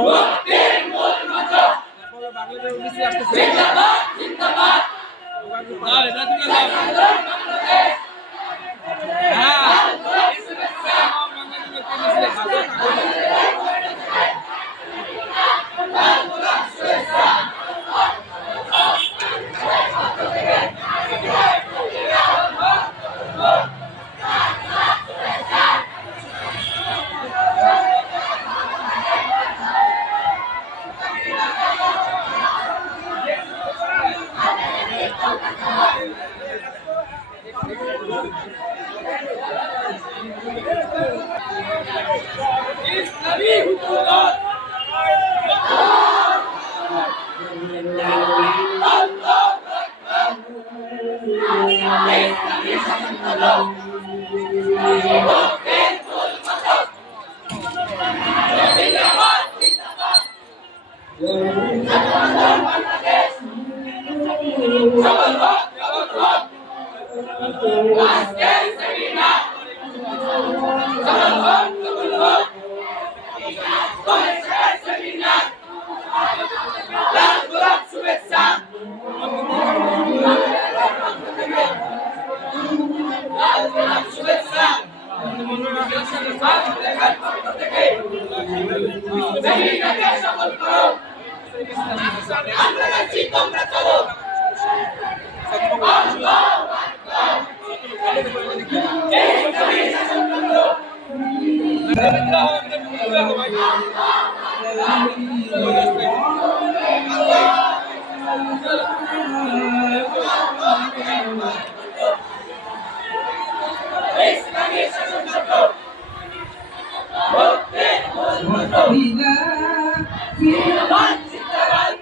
মুক্তির মূল মন্ত্র বাংলাদেশ মিছিল আসছে জিন্দাবাদ জিন্দাবাদ দাও এটা তুমি দাও বাংলাদেশ হ্যাঁ শুভেচ্ছা বাংলাদেশ মিছিল খাবো শুভেচ্ছা ইসলামী হুকুমত ইসলামী শাসন মুক্তির মূল মন্ত্র জিন্দাবাদ জিন্দাবাদ বাংলাদেশ সফল হোক আজকের সেমিনার সফল হোক কলেজের সেমিনার লাল গোলাপ শুভেচ্ছা লাল গোলাপ শুভেচ্ছা সেমিনারকে সফল করো আমরা আছি তোমরা চলো ইসলামী শাসন মুক্তির মূল মন্ত্র জিন্দাবাদ জিন্দাবাদ